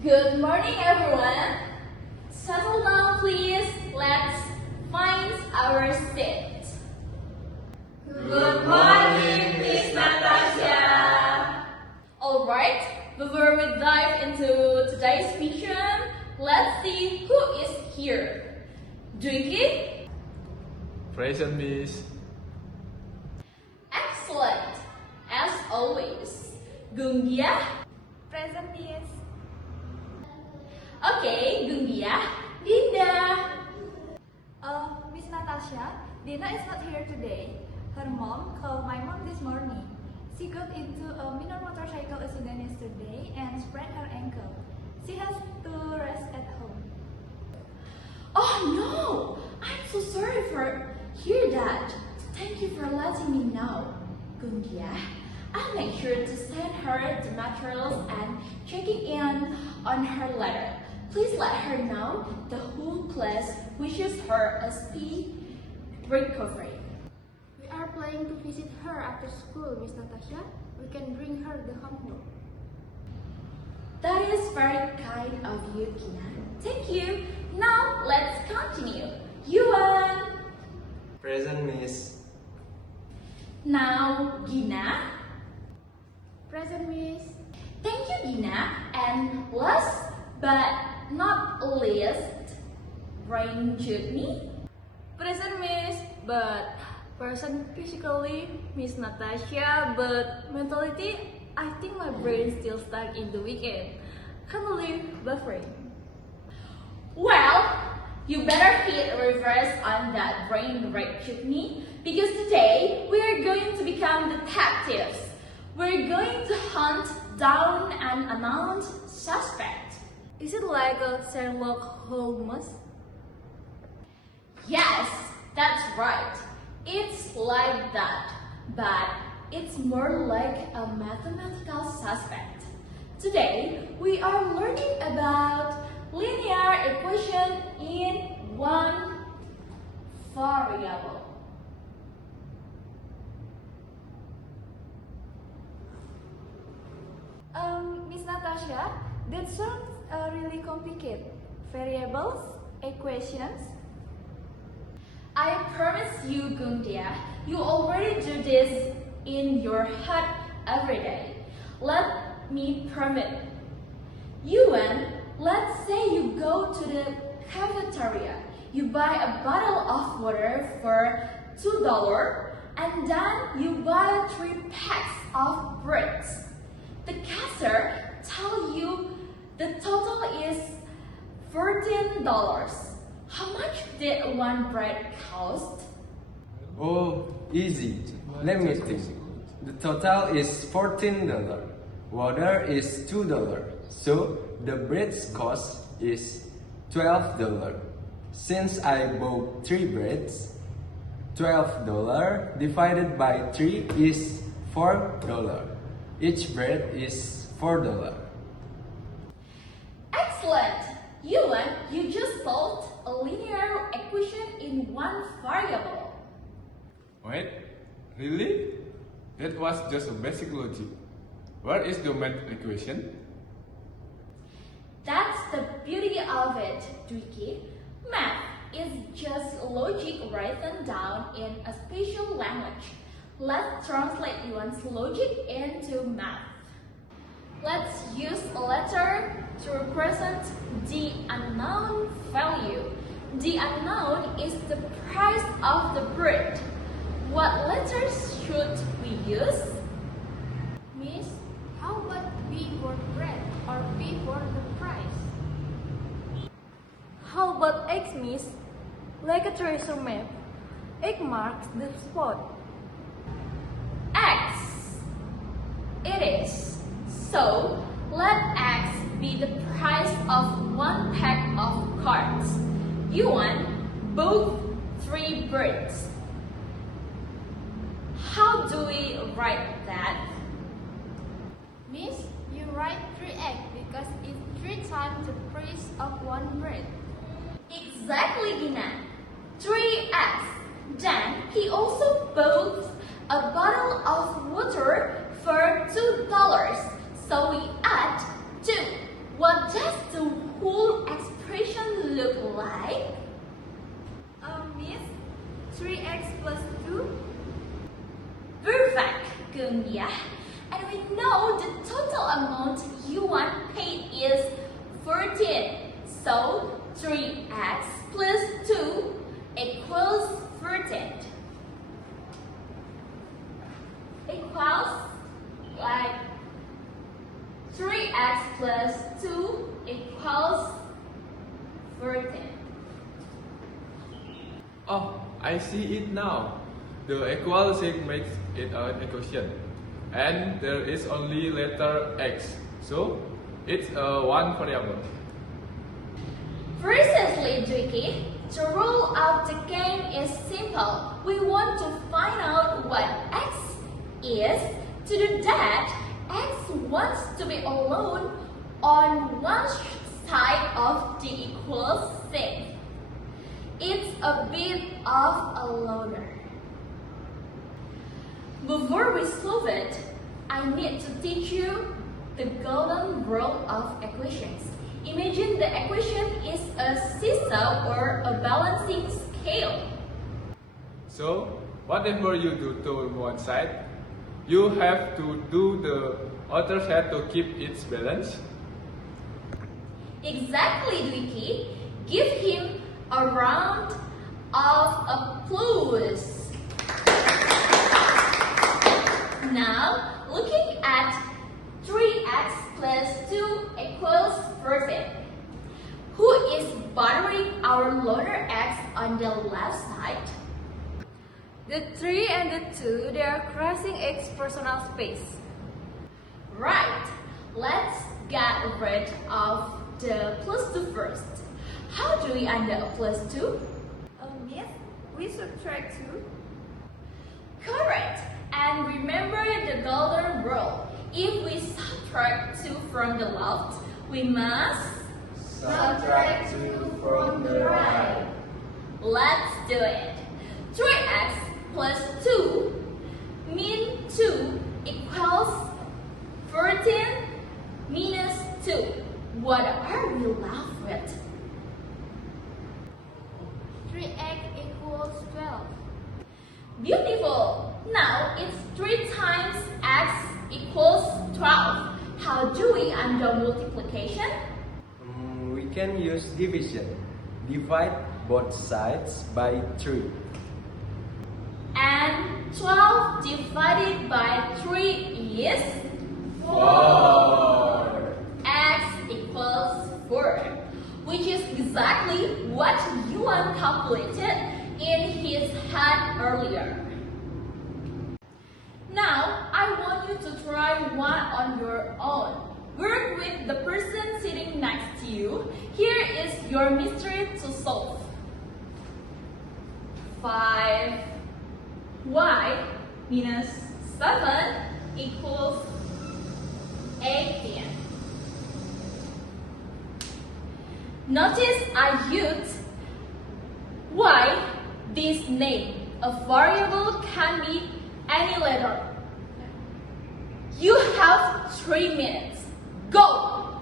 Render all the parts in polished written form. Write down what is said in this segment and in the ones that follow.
Good morning, everyone. Settle down, please. Let's find our seat. Good morning, Miss Natasha. Alright, before we dive into today's mission, let's see who is here. Dwiki? Present, Miss. Excellent. As always. Gunggia? Present, Miss. Okay, Gunggia. Dinda? Miss Natasha, Dina is not here today. Her mom called my mom this morning. She got into a minor motorcycle accident yesterday and sprained her ankle. She has to rest at home. Oh no! I'm so sorry for hear that. Thank you for letting me know. Gunggia, I'll make sure to send her the materials and checking in on her later. Please let her know the whole class wishes her a speedy recovery. We are planning to visit her after school, Miss Natasha. We can bring her the homework. That is very kind of you, Gina. Thank you. Now let's continue. Yuan. Present, Miss. Now Gina. Present, Miss. Thank you, Gina. And last but not least, Brain Judney. Present, Miss, but present physically, Miss Natasha, but mentality, I think my brain still stuck in the weekend. Can't believe buffering. Well, you better hit reverse on that brain rate, Judney, because today we are going to become detectives. We're going to hunt down an unknown suspect. Is it like a Sherlock Holmes? Yes, that's right. It's like that, but it's more like a mathematical suspect. Today, we are learning about linear equation in one variable. Miss Natasha, that sounds really complicated. Variables, equations. I promise you, Gungdia, you already do this in your head every day. Let me permit. Yuan, let's say you go to the cafeteria. You buy a bottle of water for $2 and then you buy 3 packs of breads. The cashier tells you the total is $14. How much did one bread cost? Oh, easy. Let me think. The total is $14. Water is $2. So the bread's cost is $12. Since I bought 3 breads, $12 divided by 3 is $4. Each bread is $4. Excellent! Yuan, you just solved a linear equation in one variable. Wait, really? That was just a basic logic. What is the math equation? That's the beauty of it, Dwiki. Math is just logic written down in a special language. Let's translate Yuan's logic into math. Let's use a letter to represent the unknown value. The unknown is the price of the bread. What letters should we use? Miss, how about B for bread or P for the price? How about X, Miss? Like a treasure map. X marks the spot. X. It is. So, let X be the price of 1 pack of cards. Yuan bought 3 breads. How do we write that? Miss, you write 3x because it's 3 times the price of 1 bread. Exactly, Gina. 3x. Then he also bought a bottle of water for $2. So we add 2. What What does the whole expression look like? Miss, 3x plus 2? Perfect, Gundia. And we know the total amount you want paid is 14. So 3x plus 2 equals 14. Equals like 3x plus 2 equals 14. Oh, I see it now. The equal sign makes it an equation. And there is only letter x. So, it's a one variable. Precisely, Dwiki. The rule of the game is simple. We want to find out what x is. To do that, x wants to be alone on one side of the equal sign. It's a bit of a loner. Before we solve it, I need to teach you the golden rule of equations. Imagine the equation is a seesaw or a balancing scale. So, whatever you do to one side, you have to do the other side to keep its balance. Exactly, Dwiki. Give him a round of applause. Now, looking at 3x plus 2 equals 14. Who is bothering our lower x on the left side? The 3 and the 2, they are crossing its personal space. Right. Let's get rid of the plus 2 first. How do we end up plus 2? Miss, we subtract 2. Correct. And remember the golden rule. If we subtract 2 from the left, we must Subtract 2 from the right. Let's do it. 3x plus 2 mean 2 equals 14 minus 2. What are we left with? 3x equals 12. Beautiful. Now it's 3 times x equals 12. How do we undo multiplication? We can use division. Divide both sides by 3. And 12 divided by 3 is 4. x equals 4, which is exactly what Yuan calculated in his head earlier. Now, I want you to try one on your own. Work with the person sitting next to you. Here is your mystery to solve. 5y minus 7 equals 18. Notice I used y, this name. A variable can be any letter. You have 3 minutes. Go!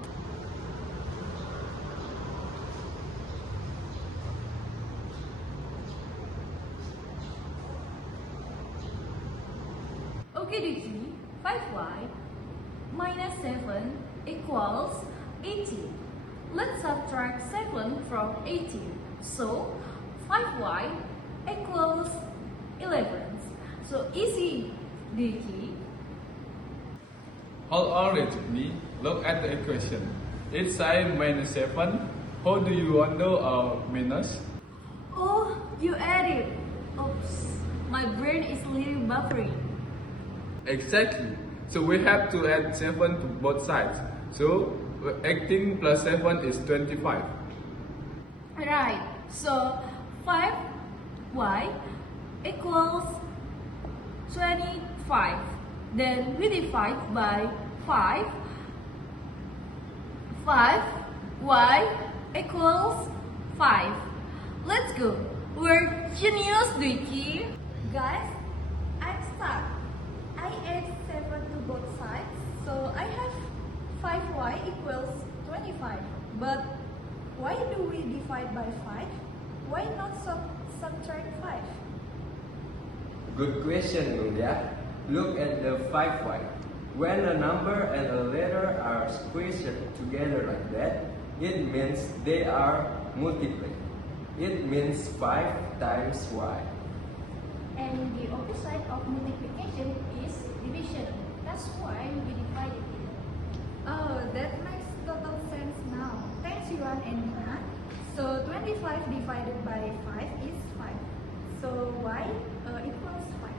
Okay, Diki, 5y minus 7 equals 18. Let's subtract 7 from 18. So, 5y equals 11. So, easy, Diki. Hold on with me. Look at the equation. Each side minus 7. How do you undo a minus? Oh, you added. Oops, my brain is a little buffering. Exactly. So we have to add 7 to both sides. So 18 plus 7 is 25. Right, so 5y equals 25. Then we divide by 5. 5y equals 5. Let's go. We're genius, Diki. Guys, I'm stuck. I add 7 to both sides, so I have 5y equals 25. But why do we divide by 5? Why not subtract 5? Good question, Nuria. Look at the 5y. When a number and a letter are squished together like that, it means they are multiplied. It means 5 times y. And the opposite of multiplication is division. That's why we divided it. Oh, that makes total sense now. Thanks, Yuan and Nina. So 25 divided by 5 is 5. So y equals 5.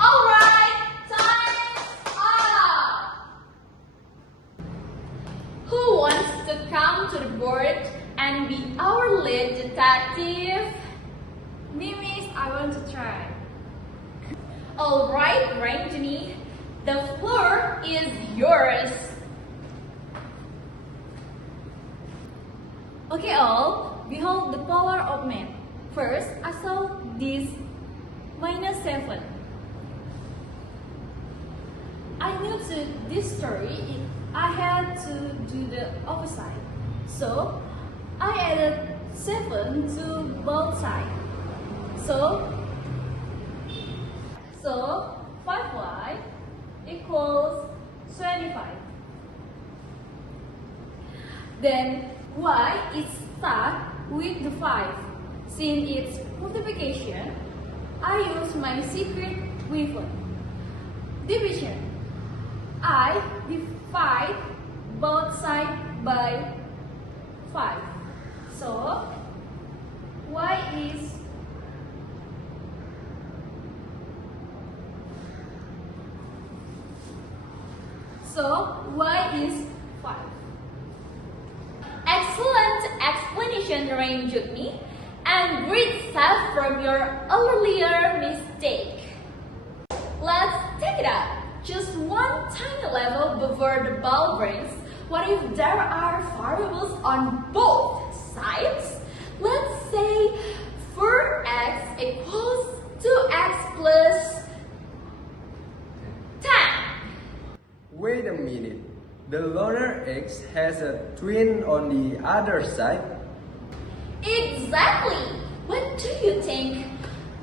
Alright, time's up! Who wants to come to the board and be our lead detective? Me, miss, I want to try. Alright, Ranjani, the floor is yours. Okay all, behold the power of man. First, I saw this -7. I knew to this story, I had to do the opposite. So, I added 7 to both sides. So 5y equals 25. Then y is stuck with the 5. Since it's multiplication, I use my secret weapon, division. I divide both sides by 5. So y is 5. Excellent explanation, Ranjuni, and great stuff from your earlier mistake. Let's take it up just one tiny level before the bell rings. What if there are variables on both sides? Let's say 4x equals 2x plus 10. Wait a minute. The lower x has a twin on the other side. Exactly! What do you think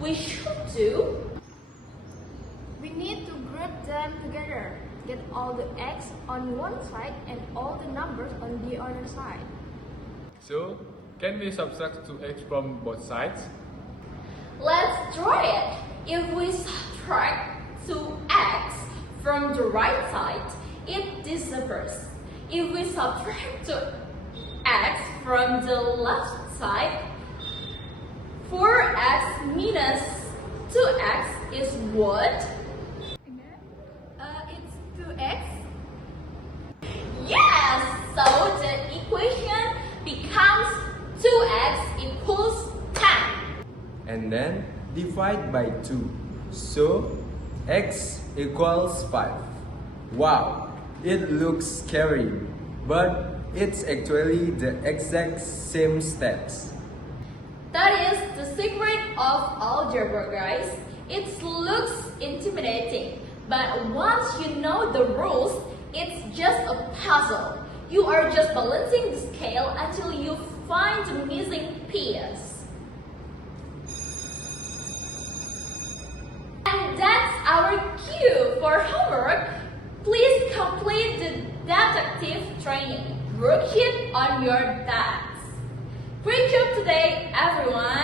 we should do? We need to group them together. Get all the x on one side and all the numbers on the other side. So, can we subtract 2x from both sides? Let's try it. If we subtract 2x from the right side, it disappears. If we subtract 2x from the left side, 4x minus 2x is what? It's 2x. Yes! So the equation becomes 2x equals 10. And then divide by 2. So x equals 5. Wow, it looks scary, but it's actually the exact same steps. That is the secret of algebra, guys. It looks intimidating, but once you know the rules, it's just a puzzle. You are just balancing the scale until you find the missing piece. And that's our cue for homework. Please complete the detective training worksheet on your desk. Great job today, everyone!